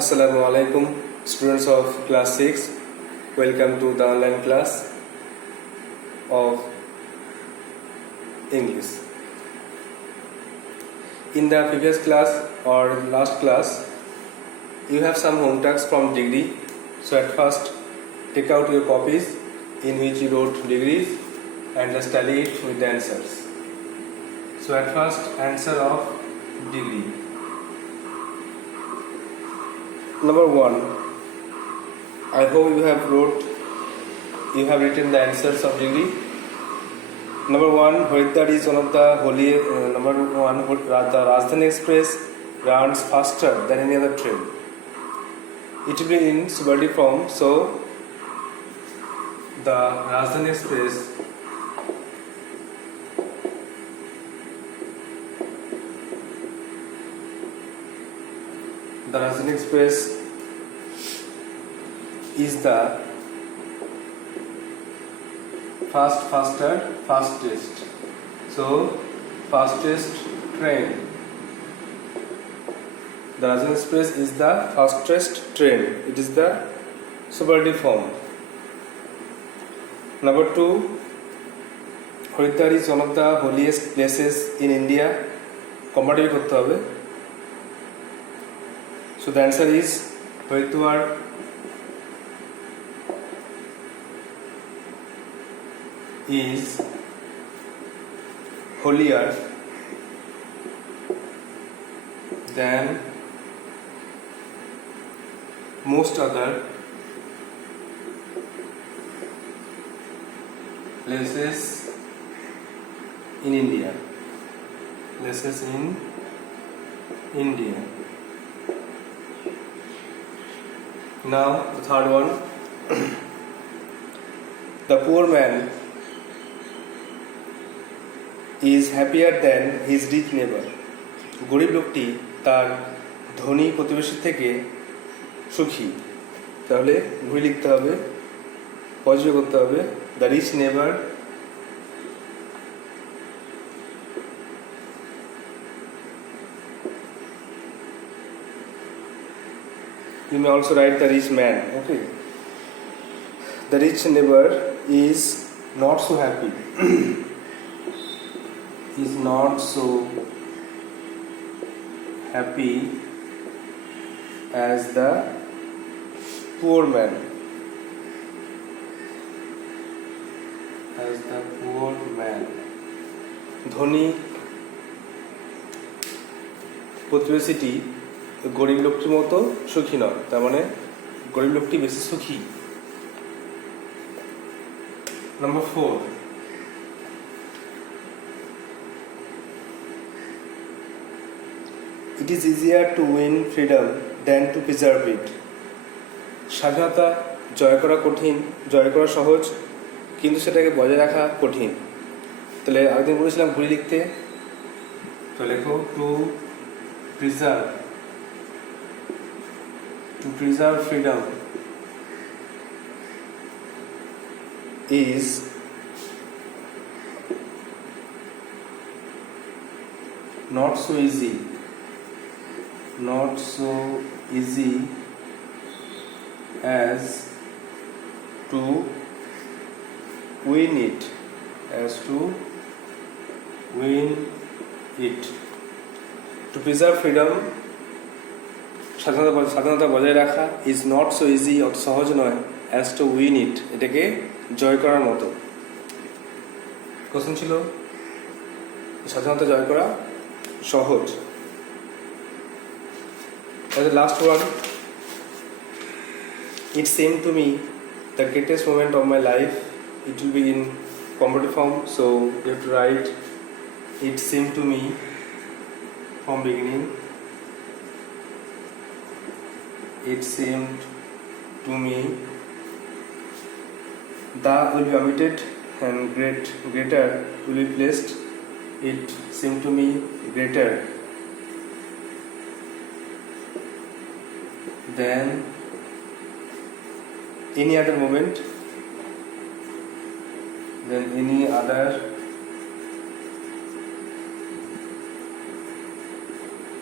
Assalamu alaikum, students of class 6. Welcome to the online class of English. In the previous class or last class, you have some home tasks from degree. So at first, take out your copies in which you wrote degrees and just tally it with the answers. So at first, answer of degree. Number 1. I hope you have written the answers of degree. Number 1, Haridwar is one of the holy. Number 1, the Rajdhani Express runs faster than any other train. It will be in subordinate form. So the Rajdhani Express is the fastest. So fastest train. The Rajdhani Express is the fastest train. It is the subordinate form. Number 2, Haridwar is one of the holiest places in India. Comparative করতে হবে. So the answer is Haridwar is holier than most other places in India. Now the third one. The poor man is happier than his rich neighbor. গরিব লোকটি তার ধনী প্রতিবেশী থেকে সুখী। তাহলে ঘুরে লিখতে হবে, পজিটিভ করতে হবে। The rich neighbour you may also write the rich man. Okay. The rich neighbor is not so happy. Is not so happy as the poor man. ধনী প্রতিবেশীটি গরিব লোকটির মতো সুখী নয়, তার মানে গরিব লোকটি বেশি সুখী। Number 4. It is easier to win freedom than to preserve it. স্বাধীনতা জয় করা সহজ, কিন্তু সেটাকে বজায় রাখা কঠিন। তাহলে আগের বলেছিলাম ঘুরে লিখতে, তো লেখো two preserve freedom is not so easy as to win it. To preserve freedom, স্বাধীনতা বজায় রাখা is not so easy, অত সহজ নয়, as to win it, এটাকে জয় করার মতো। কোশ্চেন ছিল স্বাধীনতা জয় করা সহজ। As the last one, it seemed to me the greatest moment of my life. It will be in comparative form, so you have to write it seemed to me from beginning. It seemed to me. The will be omitted and greater will be placed. It seemed to me greater than any other moment.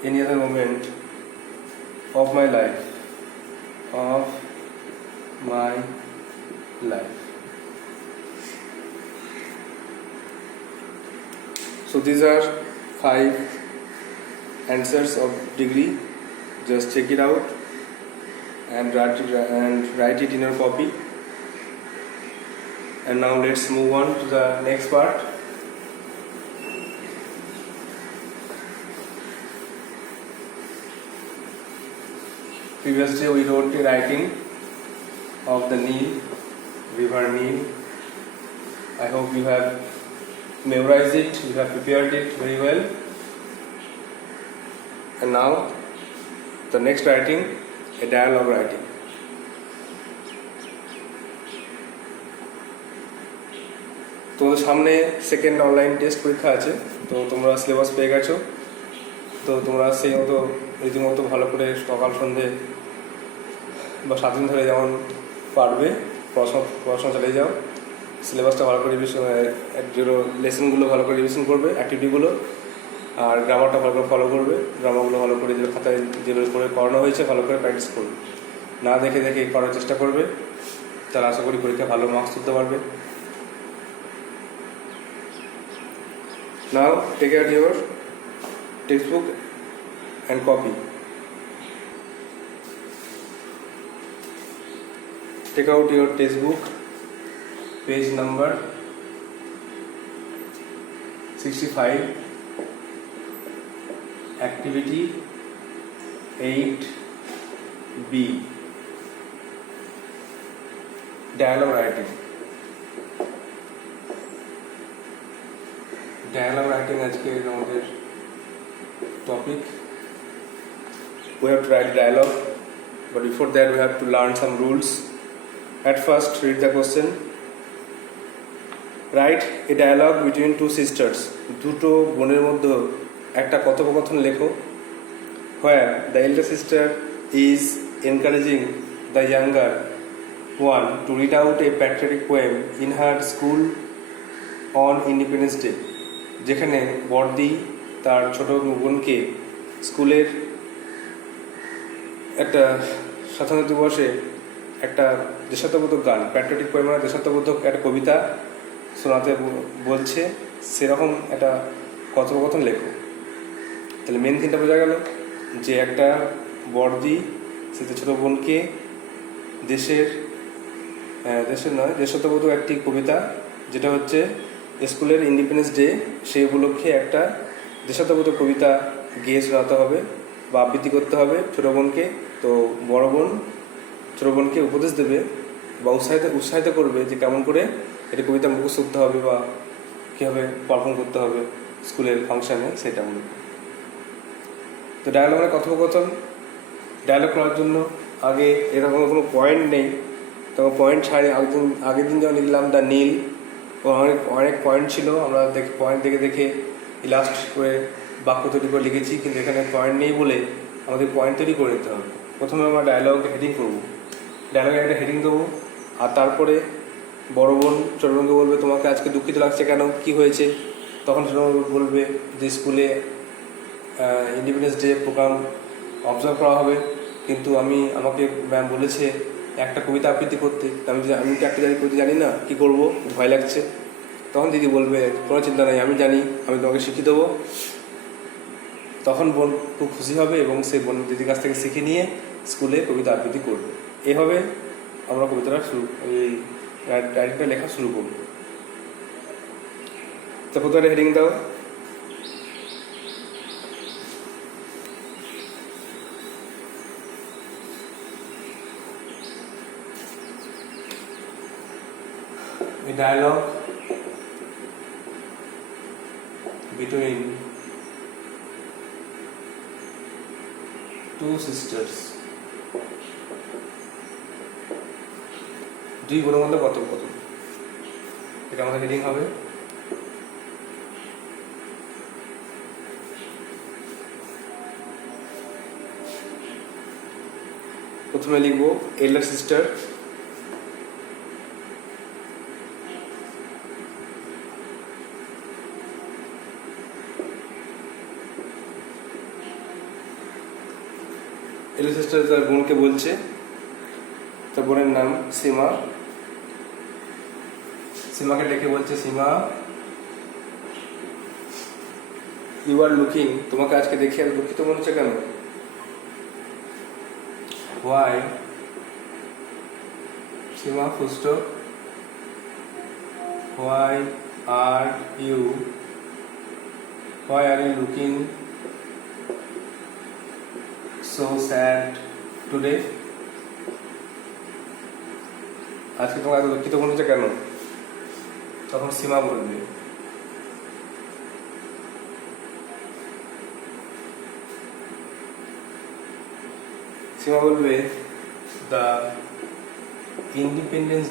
Any other moment of my life. of my life. So these are 5 answers of degree. Just check it out and write it in your copy. And now let's move on to the next part. Previously we wrote the writing of the Nile, river Nile. I hope you have memorized it, you have prepared it very well. And now the next writing, a dialogue writing. তোমাদের সামনে second online test পরীক্ষা আছে, তো তোমরা syllabus পেয়ে গেছো, তো তোমরা সেই মতো রীতিমতো ভালো করে সকাল সন্ধে বা 7 দিন ধরে যেমন পারবে পড়াশোনা চালিয়ে যাও। সিলেবাসটা ভালো করে যেগুলো লেসনগুলো ভালো করে রিভিশন করবে, অ্যাক্টিভিটিগুলো, আর গ্রামারটা ভালো করে ফলো করবে। গ্রামারগুলো ভালো করে যেগুলো খাতায় যেগুলো করে করানো হয়েছে ভালো করে প্র্যাকটিস করবে, না দেখে দেখে করার চেষ্টা করবে, তাহলে আশা করি পরীক্ষা ভালো মার্কস তুলতে পারবে। Now take out your textbook and copy. Take out your textbook, page number 65, activity 8B, dialogue writing. Dialogue writing আজকে আমাদের topic. We have to write dialogue, but before that we have to learn some rules. At first, read the question. Write a dialogue between two sisters. দুটো বোনের মধ্যে একটা কথোপকথন লেখো. Where the elder sister is encouraging the younger one to read out a patriotic poem in her school on Independence Day. যেখানে বড়দি তার ছোট বোনকে স্কুলের একটা স্বাধীনতা দিবসে একটা দেশাত্মবোধক গান, প্যাট্রিয়টিক পোয়েম মানে দেশাত্মবোধক একটা কবিতা শোনাতে বলছে, সেরকম একটা কথোপকথন লেখো। তাহলে মেন থিমটা বোঝা গেল যে একটা বড়দি সে ছোট বোনকে দেশের নয় দেশাত্মবোধক একটি কবিতা, যেটা হচ্ছে স্কুলের ইন্ডিপেন্ডেন্স ডে, সেই উপলক্ষে একটা দেশাত্মবোধক কবিতা গেয়ে শোনাতে হবে বা আবৃত্তি করতে হবে ছোটো বোনকে। তো বড় বোন ছোটো বোনকে উপদেশ দেবে বা উৎসাহিত করবে যে কেমন করে এটা কবিতা মুখস্থ করতে হবে বা কীভাবে পারফর্ম করতে হবে স্কুলের ফাংশানে, সেটা বলবে। তো ডায়ালগ মানে কথোপকথন। ডায়ালগ করার জন্য আগে এরকম কোনো পয়েন্ট নেই, তখন পয়েন্ট ছাড়ে আগের দিন যখন লিখলাম দ্য নীল, অনেক পয়েন্ট ছিল, আমরা পয়েন্ট দেখে ইলাস্ট করে বাক্য তৈরি করে লিখেছি, কিন্তু এখানে পয়েন্ট নেই বলে আমাদের পয়েন্ট তৈরি করে নিতে হবে। প্রথমে আমরা ডায়ালগ হেডিং করব, ডায়ালগে একটা হেডিং দেবো, আর তারপরে বড় বোন ছোটো বোনকে বলবে তোমাকে আজকে দুঃখিত লাগছে কেন, কি হয়েছে, তখন ছোটো বোন বলবে যে স্কুলে ইন্ডিপেন্ডেন্স ডে প্রোগ্রাম অবজার্ভ করা হবে, কিন্তু আমাকে ম্যাম বলেছে একটা কবিতা আবৃত্তি করতে, আমি তো একটা কবিতা জানি না, কি করব, ভয় লাগছে। তখন দিদি বলবে কোনো চিন্তা নেই, আমি জানি, আমি তোমাকে শিখিয়ে দেবো। তখন বোন খুব খুশি হবে এবং সে বোন দিদির কাছ থেকে শিখে নিয়ে স্কুলে কবিতা আবৃত্তি করবে। এভাবে আমরা কবিতাটা এই ডায়েরিটা লেখা শুরু করব। তো প্রথমে হেডিং দাও। A dialogue between two sisters. দুই বোনের মধ্যে কথোপকথন, এটা আমাদের হেডিং হবে। প্রথমে লিখবো এল্ডার সিস্টার, এল্ডার সিস্টার তার বোনকে বলছে তো বোনের নাম সীমা। সীমাকে ডেকে বলছে, সীমা ইউ আর লুকিং, তোমাকে আজকে দেখে আর দুঃখিত মনে হচ্ছে কেন? Why? Seema full stop, why are you looking so sad today? আজকে তোমার এত দুঃখিত মনে হচ্ছে কেন? তখন সীমা বলবে, the Independence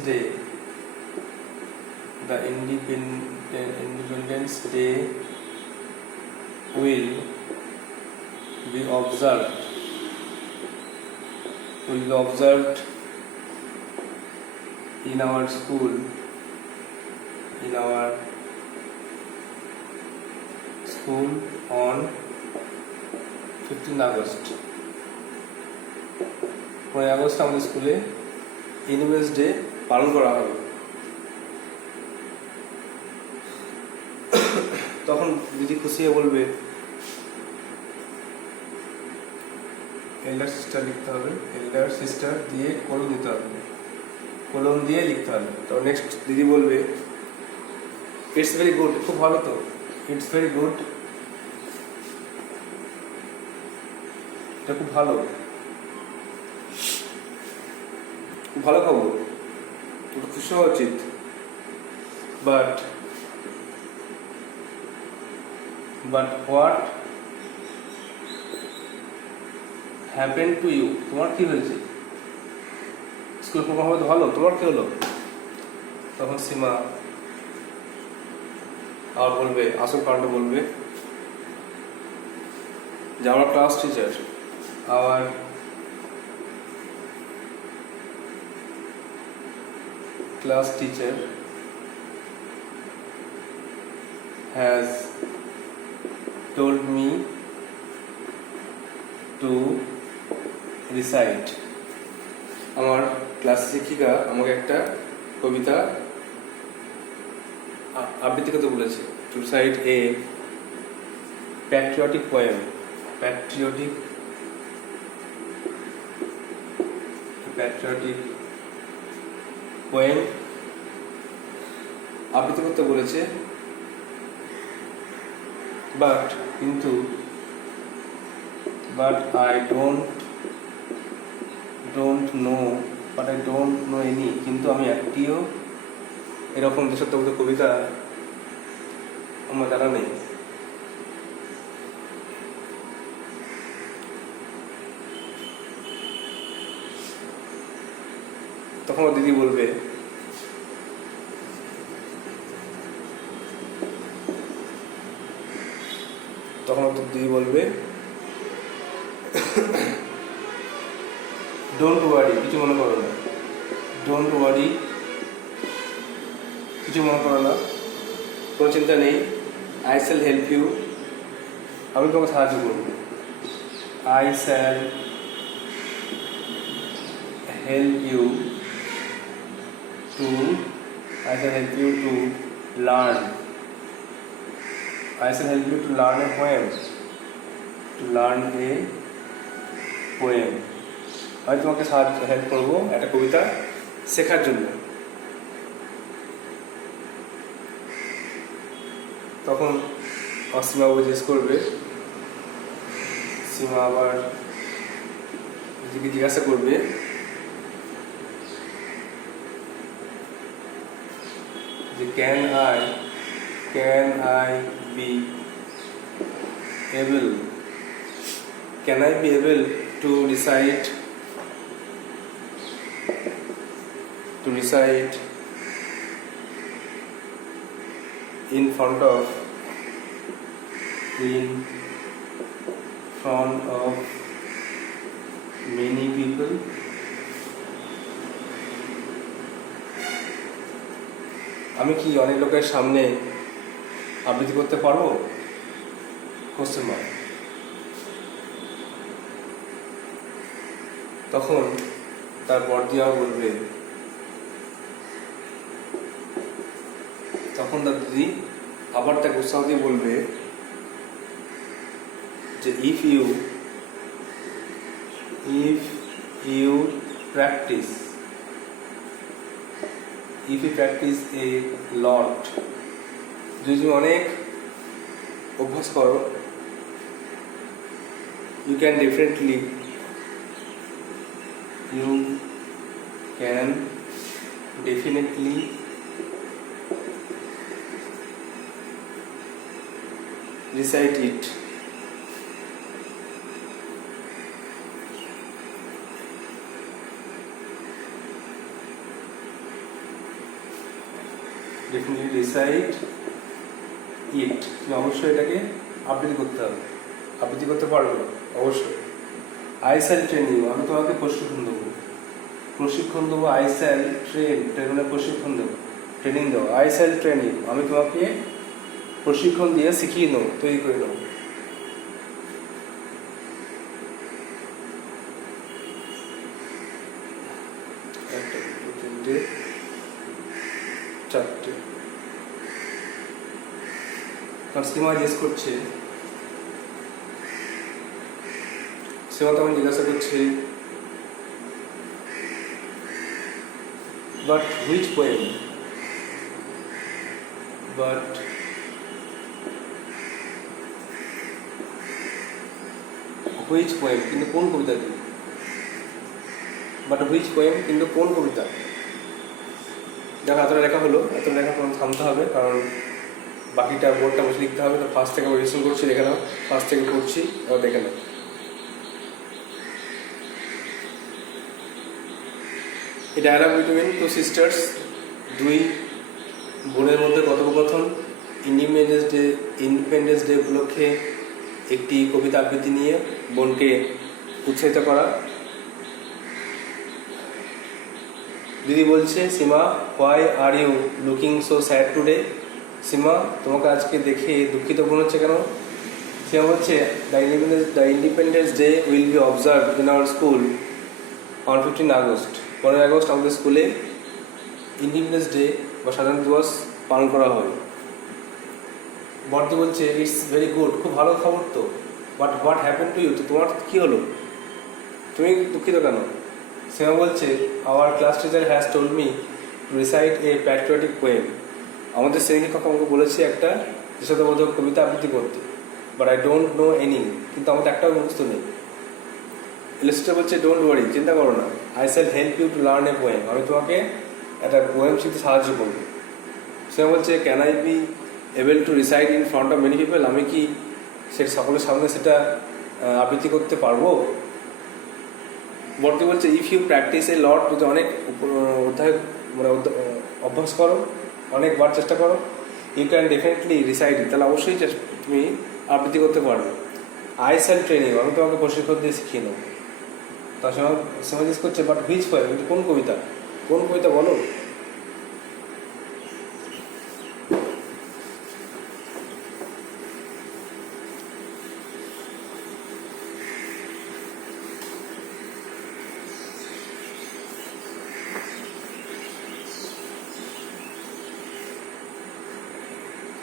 Day will be observed in our school on 15 August. 15 August আমাদের স্কুলে ইন্ডিপেন্ডেন্স ডে পালন করা হবে। তখন দিদি খুশি হয়ে বলবে, এল্ডার সিস্টার লিখতে হবে, এল্ডার সিস্টার দিয়ে কলম দিতে হবে, কলম দিয়ে লিখতে হবে। তো নেক্সট দিদি বলবে, ইটস ভেরি গুড, খুব ভালো তো, ইটস ভেরি গুড, এটা খুব ভালো, খুব ভালো খবর, একটু খুশি হওয়া উচিত। But what happen to you, তোমার কি হয়েছে? স্কুল প্রোগ্রাম হবে তো ভালো, তোমার কি হলো? তখন সীমা আর বলবে, আসল কারণটা বলবে যে আমার class teacher, our class teacher has told me to recite. আমার ক্লাস শিক্ষিকা আমাকে একটা কবিতা আবৃত্তি করতে বলেছে, to recite a patriotic poem. patriotic poem আবৃত্তি করতে বলেছে। But I don't know any, কিন্তু আমি একটিও এরকম দেশাত্মবোধক কবিতা আমার জানা নেই। তখন দিদি বলবে, ডোন্ট ওয়ারি, কিছু মনে করো না, ডোন্ট ওয়ারি, কিছু মনে করো না, কোনো চিন্তা নেই, আই শ্যাল হেল্প ইউ, আমি তোমাকে সাহায্য করব, I shall help you to learn, I shall help you to learn a poem, আমি তোমাকে হেল্প করবো একটা কবিতা শেখার জন্য। তখন সীমাবাবু জিজ্ঞেস করবে, সীমা আবার দিদিকে জিজ্ঞাসা করবে, can I be able to recite in front of many people? আমি কি অনেক লোকের সামনে আবৃত্তি করতে পারবো? Question mark. তখন তারপর দিয়ে বলবে, তখন তার দিদি আবার তাকে উৎসাহ দিয়ে বলবে যে if you practice a lot, যদি তুমি অনেক অভ্যাস করো, you can definitely recite it. Definitely recite it. তুমি অবশ্যই এটাকে আবৃত্তি করতে হবে। আবৃত্তি করতে পারবে অবশ্যই। I shall train you, আমি তোমাকে প্রশিক্ষণ দেবো। I shall train, মানে প্রশিক্ষণ দেবো, ট্রেনিং দেবো। I shall train you, আমি তোমাকে প্রশিক্ষণ দিয়ে শিখিয়ে নেবো, তৈরি করে নেবো। চারটে। সীমা জিজ্ঞেস করছে, সীমা তখন জিজ্ঞাসা করছে, but which poem? কিন্তু কোন কবিতা? বাট হুইচ পোয়েম, কিন্তু কোন কবিতা? দেখো এতটা লেখা হলো, এতটা লেখা থামতে হবে, কারণ বাকিটা বোর্ডটা বসে লিখতে হবে। তো ফার্স্ট থেকে রিভিশন করছি, দেখে নাও, ফার্স্ট থেকে করছি, এবার দেখে নাও। এই ডায়ালগ বিটুইন টু সিস্টার্স, দুই বোনের মধ্যে কথোপকথন। ইন্ডিপেন্ডেন্স ডে উপলক্ষে একটি কবিতা আবৃত্তি নিয়ে বোনকে উৎসাহিত করা। দিদি বলছে, Seema, why are you looking so sad today? Seema, তোমাকে আজকে দেখে দুঃখিত মনে হচ্ছে কেন? সীমা বলছে, the Independence Day will be observe in our school on 15 August. 15 August আমাদের স্কুলে ইন্ডিপেন্ডেন্স ডে বা স্বাধীনতা দিবস পালন করা হয়। বর্দি বলছে, ইটস ভেরি গুড, খুব ভালো খবর তো। But what happen to you, তো তোমার কী হলো, তুমি দুঃখিত কেন? সীমা বলছে, our class teacher has told me to recite a patriotic poem. আমাদের শ্রেণী শিক্ষক আমাকে বলেছে একটা দেশাত্মবোধক কবিতা আবৃত্তি করতে। But I don't know any, কিন্তু আমাদের একটাও মুখস্থ নেই। ইলাস্ট্রেটর বলছে, ডোন্ট ওয়ারি, চিন্তা করো না। I shall help you to learn a poem, আমি তোমাকে একটা পোয়েম শিখতে সাহায্য করবো। সীমা বলছে, can I be able to recite in front of many people, আমি কি সেটা সকলের সামনে সেটা আবৃত্তি করতে পারবো? বর্তি বলছে, ইফ ইউ প্র্যাকটিস এ লট, যদি অনেক অধ্যায় মানে অভ্যাস করো, অনেকবার চেষ্টা করো, ইউ ক্যান ডেফিনেটলি রিসাইট, তাহলে অবশ্যই তুমি আবৃত্তি করতে পারবে। আই শ্যাল ট্রেনিং, আমি তোমাকে প্রশিক্ষণ দিয়ে শিখিয়ে নেবো। তার সঙ্গে জিজ্ঞেস করছে, বাট হুইচ পোয়েম, কিন্তু কোন কবিতা, কোন কবিতা বলো?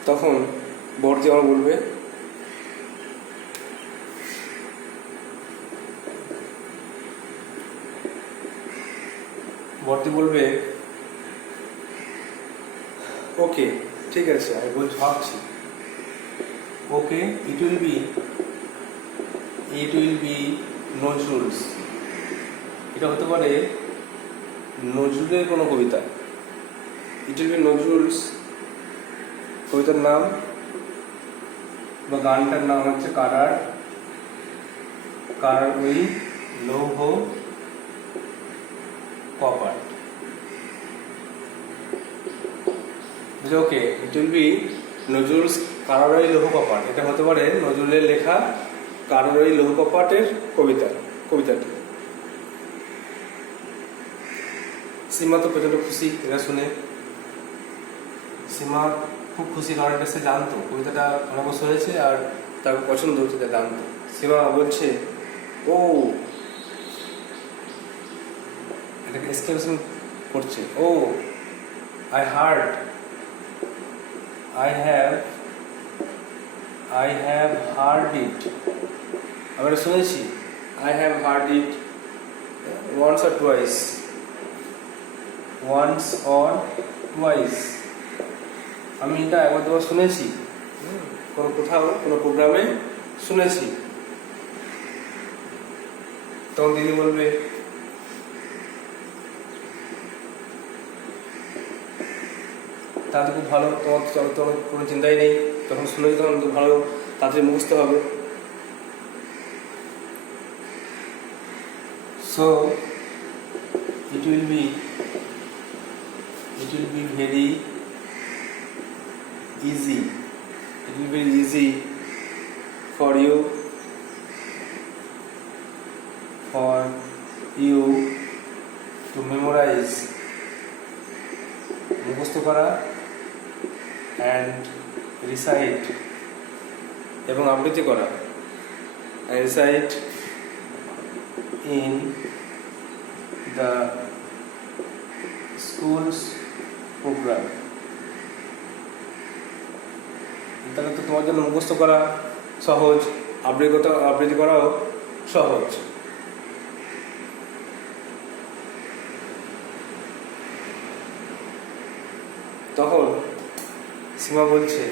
তখন বর্দি আমার বলবে, ওকে ঠিক আছে, আমি ভাবছি। ওকে, ইট উইল বি নজরুলস, এটা হতে পারে নজরুলের কোনো কবিতা। ইট উইল বি নজরুলস, কবিতার নাম বা গানটার নাম হচ্ছে কারার ওই লৌহ কপাট। ওকে, ইট উইল বি নজরুলস কারার ওই লৌহ কপাট, এটা হতে পারে নজরুলের লেখা কারার ওই লৌহ কপাটের কবিতাটি। সীমা তো প্রচন্ড খুশি এটা শুনে। সীমা খুব খুশি, কারণ এটা সে জানতো, কবিতাটা অনেক বছর হয়েছে আর তার পছন্দ হচ্ছে, এটা জানতো। সীমা বলছে, ও এটাকে এক্সক্লেমেশন করছে। Oh I heard, I have heard it, আমি এটা শুনেছি। I have heard it once or twice, once or twice, আমি এটা একবার দুবার শুনেছি, কোনো কোথাও কোনো প্রোগ্রামে শুনেছি। তখন দিদি বলবে তাহলে খুব ভালো, তোমার কোনো চিন্তাই নেই, তখন শুনেছি তখন তো ভালো, তাড়াতাড়ি মুখস্থ হবে। So it will be very easy, it will be easy for you to memorize, মুখস্থ করা, and recite এবং আবৃত্তি করা, and recite in the school's program। তাহলে তো তোমার জন্য মুখস্থ করা সহজ, আবৃত্তি করাও সহজ। তখন সীমা বলছে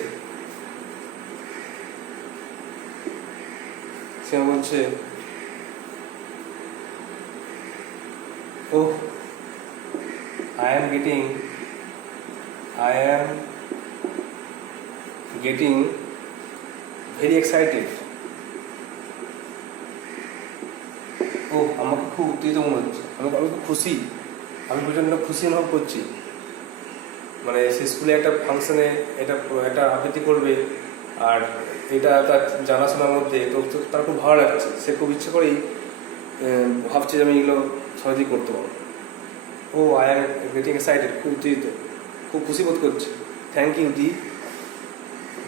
oh I am getting very excited। ও আমাকে খুব উত্তেজিত মনে হচ্ছে, আমি খুব খুশি, আমি প্রচণ্ড খুশি অনুভব করছি। মানে সে স্কুলে একটা ফাংশনে এটা আবৃত্তি করবে, আর এটা তার জানাশোনার মধ্যে, তো তার খুব ভালো লাগছে, সে খুব ইচ্ছে করেই ভাবছে যে আমি এগুলো সহজেই করতে পারবো। ও আই এম গেটিং এক্সাইটেড, খুব উত্তেজিত, খুব খুশি বোধ করছে। থ্যাংক ইউ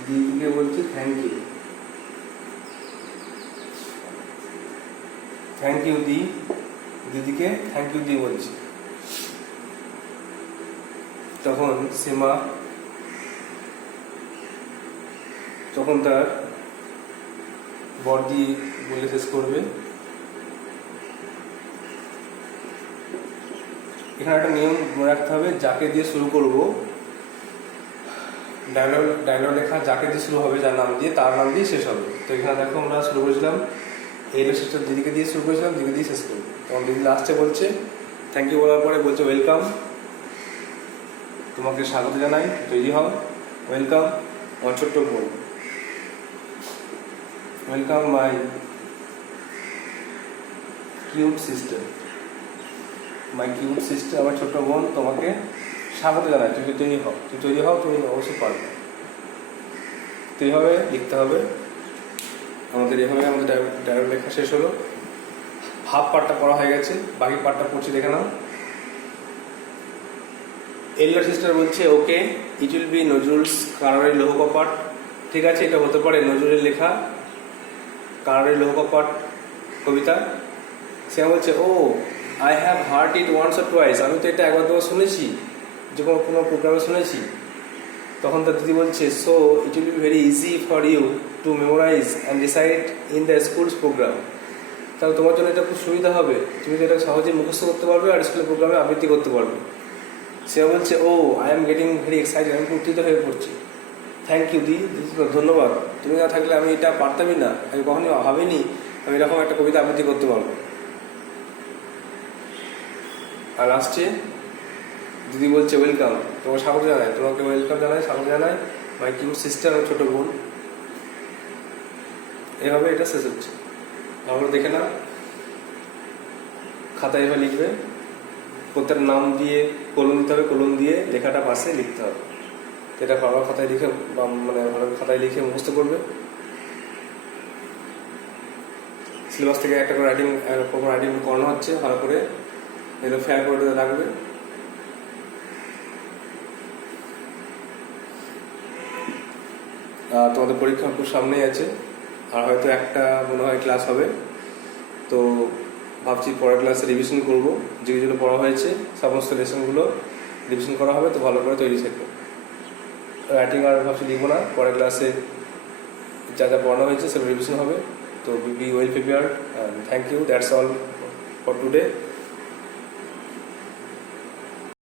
দিদিকে বলছি থ্যাংক ইউ দিদিকে থ্যাংক ইউ বলছি। তখন সীমা তার বর্দি বলে শেষ করবে। এখানে একটা নিয়ম মনে রাখতে হবে, যাকে দিয়ে শুরু করব, ডায়লগ লেখা যাকে দিয়ে শুরু হবে, যার নাম দিয়ে, তার নাম দিয়ে শেষ হবে। তো এখানে দেখো আমরা শুরু করেছিলাম এই লেকচারটা দিদিকে দিয়ে শুরু করেছিলাম, দিদিকে দিয়ে শেষ করবো। তখন দিদি লাস্টে বলছে থ্যাংক ইউ বলার পরে বলছে ওয়েলকাম, তোমাকে স্বাগত জানাই, তৈরি হও, ওয়েলকাম আমার ছোট্ট বোন, ওয়েলকাম মাই কিউট সিস্টার, আমার ছোট্ট বোন, তোমাকে স্বাগত জানাই, তুমি তৈরি হও, তুমি অবশ্যই পারবে। তো এইভাবে লিখতে হবে আমাদের। এভাবে আমাদের ডায়লগ লেখা শেষ হলো, হাফ পার্টটা পড়া হয়ে গেছে, বাকি পার্টটা পড়ছি, দেখে নাও। এলিয়ট সিস্টার বলছে ওকে ইট উইল বি নজরুলস কানাড়ারি লৌহ কপাট। ঠিক আছে, এটা হতে পারে নজরুলের লেখা কানাড়ারি লৌহ কপাট কবিতা। সে বলছে oh I have heard it once or twice, আমি তো এটা একবার দুবার শুনেছি, যে কোনো প্রোগ্রামে শুনেছি। তখন তার দিদি বলছে so it will be very easy for you to memorise and recite in the school's programme. তাহলে তোমার জন্য এটা খুব সুবিধা হবে, তুমি তো এটা সহজেই মুখস্থ করতে পারবে আর স্কুলের প্রোগ্রামে আবৃত্তি করতে পারবে। সে বলছে oh I am getting very excited, আমি খুব উত্তেজিত হয়ে পড়ছি। থ্যাংক ইউ দিদি, ধন্যবাদ, তুমি না থাকলে আমি এটা পারতামই না, আমি কখনই ভাবিনি আমি এরকম একটা কবিতা আবৃত্তি করতে পারবো। আর লাস্টে দিদি বলছে ওয়েলকাম, তোমাকে স্বাগত জানাই, তোমাকে ওয়েলকাম জানাই, স্বাগত জানাই মাই কিউট সিস্টার, আমার ছোটো বোন। এভাবে এটা শেষ হচ্ছে। আমরা দেখে না, খাতায় এভাবে লিখবে, প্রত্যেক নাম দিয়ে কলম দিতে হবে, কলম দিয়ে লেখাটা পাশে লিখতে হবে। এটা ভালো খাতায় লিখে মানে ভালো খাতায় লিখে মুখস্থ করবে। সিলেবাস থেকে একটা করে রাইটিং করানো হচ্ছে, ভালো করে এগুলো ফেয়ার করে রাখবে। তোমাদের পরীক্ষা খুব সামনেই আছে, আর হয়তো একটা মনে হয় ক্লাস হবে, তো ভাবছি পরের ক্লাসে রিভিশন করবো, যেগুলো পড়া হয়েছে সমস্ত লেসনগুলো রিভিশন করা হবে, তো ভালো করে তৈরি থাকবে। রাইটিং আর ভাবছি লিখবো না, পরের ক্লাসে যা যা পড়ানো হয়েছে সেগুলো রিভিশন হবে। তো be well prepared, and thank you, that's all for today.